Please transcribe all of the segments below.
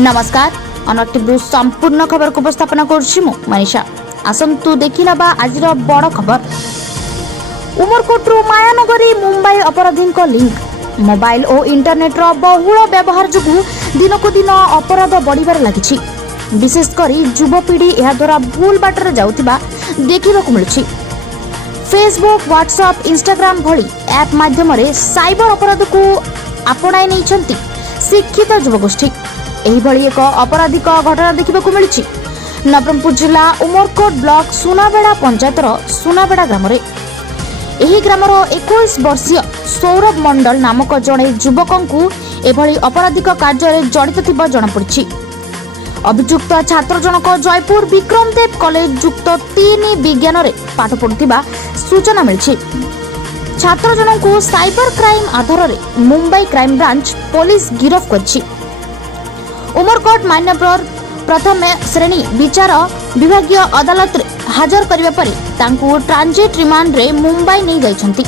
नमस्कार अनक टीवी संपूर्ण खबर को उपस्थापन करुछि मु मनीषा। आसंतु देखिला बा आजिर बड़ खबर। उमरकोटरू मायानगरी मुंबई अपराधी लिंक मोबाइल और इंटरनेट रो बहुल व्यवहार जुगु दिनकु दिन अपराध बढ़िबार लागिछि। विशेषकर युवपीढ़ी यह द्वारा भूल बाटर जाउतिबा देखिबाकु मिलुछि। फेसबुक, व्हाट्सएप, इंस्टाग्राम भली ऐप माध्यम साइबर अपराध को आपणाई नहीं शिक्षित युवगोष्ठी। एहिभଳି एक अपराधिक घटना देखिबाकु मिलुछि नवरंगपुर जिला उमरकोट ब्लॉक सुनाबेड़ा पंचायतर सुनाबेड़ा ग्राम। एही ग्रामर 21 वर्षीय सौरभ मंडल नामक जड़े युवक एभଳି अपराधिक कार्य जड़ित थिबा जଣାपड़ी। अभियुक्त छात्र जनक जयपुर विक्रमदेव कॉलेज युक्त 3 विज्ञान रे पाठ पढ़ुथिबा सूचना मिलछि। छात्र जनक साइबर क्राइम आधार रे मुंबई क्राइम ब्रांच पुलिस गिरफ्त करछि। उमरकोट मान्यवर प्रथम श्रेणी विचार विभागीय अदालत रे हाजर करिबा परे तांकु ट्रांजिट रिमांड रे मुंबई नहीं जाइछंती।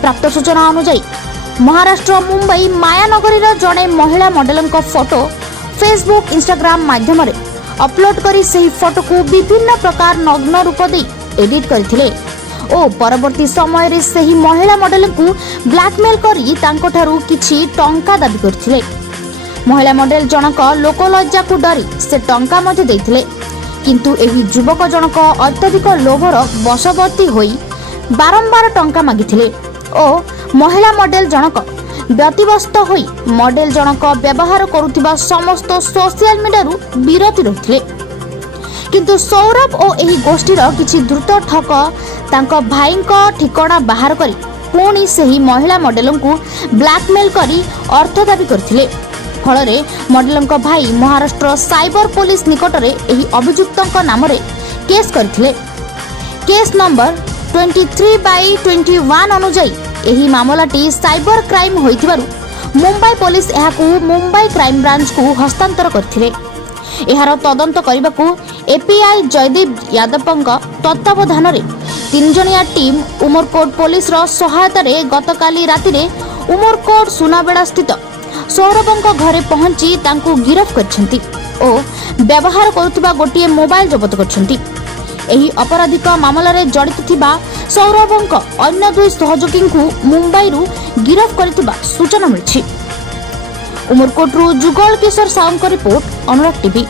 प्राप्त सूचना अनुसार महाराष्ट्र मुंबई मायानगरी जड़े महिला मॉडल फोटो फेसबुक, इंस्टाग्राम माध्यम रे अपलोड करी सही फोटो को विभिन्न प्रकार नग्न रूप दे एडिट करथिले ओ परवर्ती समय रे सही महिला मॉडल को ब्लैकमेल करी तांको ठारू किछि टंका दाबी करथिले। महिला मॉडल जनक लोकलज्जा को डरी से टंका मध्य देथिले, किंतु एही युवक जनक अत्यधिक लोभर वशवर्ती होई बारंबार टंका मागिथिले ओ महिला मॉडल जनक व्यतिव्यस्त होई मॉडल जनक व्यवहार करुथिबा समस्त सोशल मीडिया रु विरति रखिले। किंतु सौरभ और एही गोष्ठीर किछि द्रुत ठक तांको भाईंको ठिकाना बाहर करी पुणी सही महिला मॉडल को ब्लैकमेल करी अर्थ दाबी करथिले। फलरे मॉडल भाई महाराष्ट्र साइबर पुलिस निकट रे एही अभियुक्तक नाम रे केस करथिले। केस नंबर 23/21 अनुसार एही मामलाटी साइबर क्राइम होइथिबारु मुंबई पुलिस एहाकू मुंबई क्राइम ब्रांच को हस्तांतर करथिले। एहार तदंत करिबाकू एपीआई जयदीप यादवଙ୍କ तत्वावधान रे 3 जणिया टीम उमरकोट पुलिस रो सहायता रे गतकाली राति रे उमरकोट सुनाबेड़ा स्थित सौरभଙ୍କ घरे पहुंची तांकू गिरफ्त करछंती ओ व्यवहार करुथिबा गोटिए मोबाइल जब्त करछंती। एही अपराधिक मामला रे जड़ित थिबा सौरभଙ୍କ अन्य 2 सहयोगी को मुंबई रु गिरफ्त करथिबा सूचना मिलछि। उमरकोट रु जुगल किशोर साउंड रिपोर्ट अनुराग टीवी।